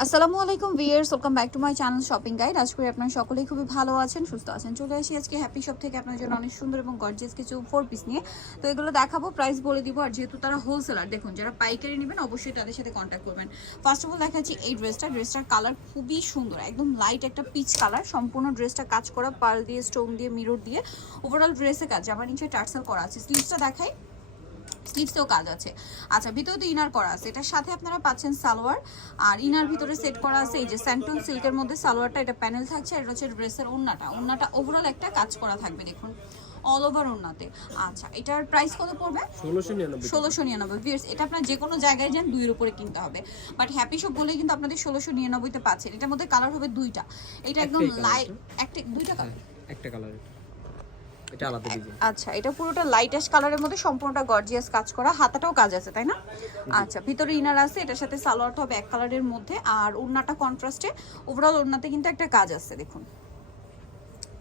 আসসালামু আলাইকুম viewers, welcome back to my channel shopping guide. আজ করে আপনারা সকলেই খুবই ভালো আছেন, সুস্থ আছেন। চলে আসি আজকে হ্যাপি শপ থেকে আপনার জন্য অনেক সুন্দর এবং গর্জিয়াস কিছু 4 পিস নিয়ে। তো এগুলো দেখাবো, প্রাইস বলে দিব। আর যেহেতু তারা হোলসেলার, দেখুন যারা পাইকারি নেবেন অবশ্যই তাদের সাথে কন্ট্যাক্ট করবেন। ফার্স্ট অফ অল দেখাচ্ছি এই ড্রেসটার কালার খুবই সুন্দর, একদম লাইট একটা পিচ কালার। সম্পূর্ণ ড্রেসটা কাজ করা পার্ল দিয়ে, স্টোন দিয়ে, মিরর দিয়ে, ওভারঅল ড্রেসে কাজ। আমার নিচে টার্সেল করা আছে। স্লিভসটা দেখাই, স্লিভসেও কাজ আছে। আচ্ছা, ভিতরে তো ইনার করা আছে। এটার সাথে আপনারা পাচ্ছেন সালোয়ার, আর ইনার ভিতরে সেট করা আছে এই যে স্যান্টন সিল্কের মধ্যে সালোয়ারটা, এটা প্যানেল থাকছে। আর এটা হচ্ছে ড্রেসের ওড়নাটা ওভারঅল একটা কাজ করা থাকবে, দেখুন অল ওভার ওড়নাতে। আচ্ছা, এটার প্রাইস কত পড়বে? 1699 ভিউয়ার্স। এটা আপনার যে কোনো জায়গায় যান 2 এর উপরে কিনতে হবে, বাট হ্যাপি শপ বলে কিন্তু আপনাদের 1699 তে পাচ্ছেন। এটার মধ্যে কালার হবে দুইটা। এটা একদম লাইট একটা, দুইটা কালার, একটা কালার, এটা আলাদা ডিজাইন। আচ্ছা, এটা পুরোটা লাইট অ্যাশ কালারের মধ্যে সম্পূর্ণটা গর্জিয়াস কাজ করা, হাতাটাও কাজ আছে তাই না? আচ্ছা, ভিতরে ইনার আছে, এটার সাথে সালোয়ারটা হবে এক কালারের মধ্যে, আর ওড়নাটা কন্ট্রাস্টে। ওভারঅল ওড়নাতে কিন্তু একটা কাজ আছে, দেখুন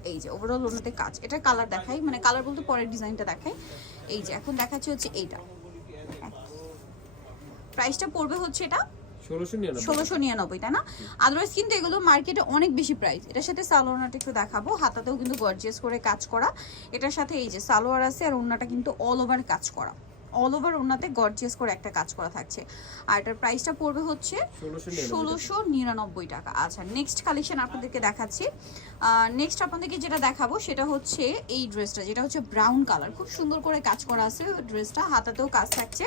এই যে ওভারঅল ওড়নাতে কাজ। এটা কালার দেখাই, মানে কালার বলতে পরের ডিজাইনটা দেখাই। এই যে এখন দেখাচ্ছি হচ্ছে এইটা। প্রাইসটা পড়বে হচ্ছে এটা 1699, তাই না? আদারওয়াইজ কিন্তু এগুলো মার্কেটে অনেক বেশি প্রাইস। এটার সাথে সালোয়ারটা একটু দেখাবো, হাতাতেও কিন্তু গর্জিয়াস করে কাজ করা। এটার সাথে এই যে সালোয়ার আছে, আর ওড়নাটা কিন্তু অল ওভার কাজ করা, অল ওভার ওড়নাতে গর্জিয়াস করে একটা কাজ করা থাকছে। আর এটার প্রাইসটা পড়বে হচ্ছে 1699 টাকা। আচ্ছা, নেক্সট কালেকশন আপনাদেরকে দেখাচ্ছি। নেক্সট আপনাদেরকে যেটা দেখাবো সেটা হচ্ছে এই ড্রেসটা, যেটা হচ্ছে ব্রাউন কালার, খুব সুন্দর করে কাজ করা আছে ড্রেসটা, হাতাতেও কাজ থাকছে।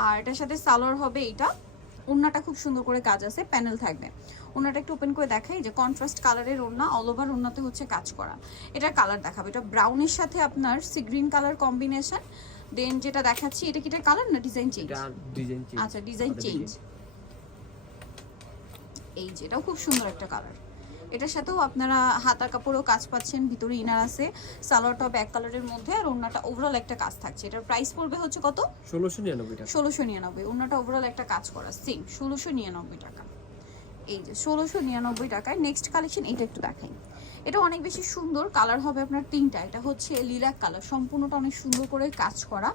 আর এটার সাথে সালোয়ার হবে এইটা, ওড়নাটা খুব সুন্দর করে কাজ আছে, প্যানেল থাকবে। ওড়নাটা একটু ওপেন করে দেখাই, যে কন্ট্রাস্ট কালারের ওড়না, অল ওভার ওড়নাতে হচ্ছে কাজ করা। এটার কালার দেখাবো, এটা ব্রাউনের সাথে আপনার সি গ্রিন কালার কম্বিনেশন। দেন যেটা দেখাচ্ছি, এটা কি এটা কালার না ডিজাইন চেঞ্জ? আচ্ছা, ডিজাইন চেঞ্জ। এই যে এটাও খুব সুন্দর একটা কালার। এটার সাথেও আপনারা হাতার কাপড়েও কাজ পাচ্ছেন, ভিতরে ইনার আছে, সালোয়ারটা ব্যাক কালারের মধ্যে, আর ওড়নাটা ওভারঅল একটা কাজ থাকছে। এটার প্রাইস পড়বে হচ্ছে কত? 1699 টাকা। 1699। ওড়নাটা ওভারঅল একটা কাজ করা, সেম 1699 টাকা। এই যে 1699 টাকায় নেক্সট কালেকশন, এটা একটু দেখাই। এটা অনেক বেশি সুন্দর, কালার হবে আপনার তিনটা। এটা হচ্ছে লিলাক কালার, সম্পূর্ণটা অনেক সুন্দর করে কাজ করা।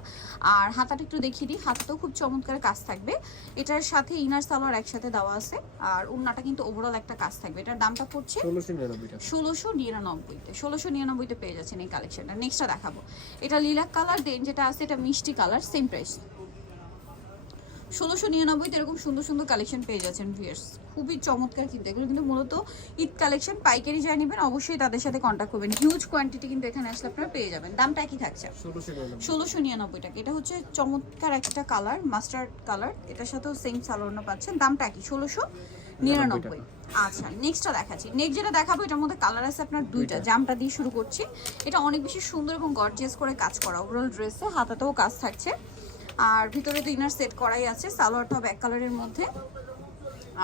আর হাতাটা একটু দেখিয়ে দিই, হাতাতেও খুব চমৎকার কাজ থাকবে। এটার সাথে ইনার সালোয়ার একসাথে দেওয়া আছে, আর ওড়নাটা কিন্তু ওভারঅল একটা কাজ থাকবে। এটার দামটা পড়ছে 1699 টাকা। 1699-তে 1699-তে পেয়ে যাচ্ছেন এই কালেকশনটা। নেক্সটটা দেখাবো, এটা লিলাক কালার। দেন যেটা আছে এটা মিষ্টি কালার, সেম প্রাইস 1699-তে। এরকম সুন্দর সুন্দর কালেকশন পেয়ে যাচ্ছেন ভিউয়ার্স, খুবই চমৎকার। কিন্তু এগুলো কিন্তু মূলত ঈদ কালেকশন, পাইকারি যারা নেবেন অবশ্যই তাদের সাথে কন্ট্যাক্ট করবেন। হিউজ কোয়ান্টিটি কিন্তু এখানে আসলে আপনারা পেয়ে যাবেন। দামটা একই থাকছে 1699 টাকা। এটা হচ্ছে চমৎকার একটা কালার, মাস্টার্ড কালার। এটার সাথেও সেম সালোয়ার পাচ্ছেন, দামটা একই 1699। আচ্ছা, নেক্সটটা দেখাচ্ছি। নেক্সট যেটা দেখাবো, এটার মধ্যে কালার আছে আপনার দুইটা। জামটা দিয়ে শুরু করছি। এটা অনেক বেশি সুন্দর এবং গর্জিয়াস করে কাজ করা, ওভারঅল ড্রেসে হাতাতেও কাজ থাকছে, আর ভিতরে তো ইনার সেট করাই আছে। সালোয়ারটা ব্যাক কালারের মধ্যে,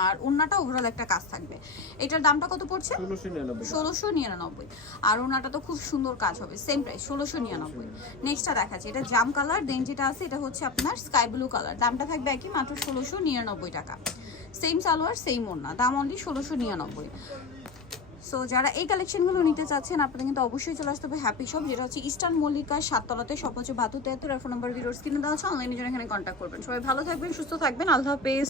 আর ওড়নাটা ওভারঅল একটা কাজ থাকবে। এটার দামটা কত পড়ছে? 1699। আর ওড়নাটা তো খুব সুন্দর কাজ হবে, সেম প্রাইস 1699। নেক্সটটা দেখাচ্ছি, এটা জাম কালার। দেন যেটা আছে এটা হচ্ছে আপনার স্কাই ব্লু কালার, দামটা থাকবে একই, মাত্র 1699 টাকা। সেম সালোয়ার, সেম ওড়না, দাম অনলি 1699। সো যারা এই কালেকশনগুলো নিতে চাচ্ছেন আপনাদের কিন্তু অবশ্যই চলে আসতে হবে হ্যাপি শপ, যেটা হচ্ছে ইস্টার্ন মল্লিকা 7তলাতে, সব হচ্ছে 7273। আর ফোন নাম্বার ভিডিওর স্ক্রিনে দেওয়া আছে, অনলাইনে জন্য এখানে কন্ট্যাক্ট করবেন। সবাই ভালো থাকবেন, সুস্থ থাকবেন, আল্লাহ হাফেজ।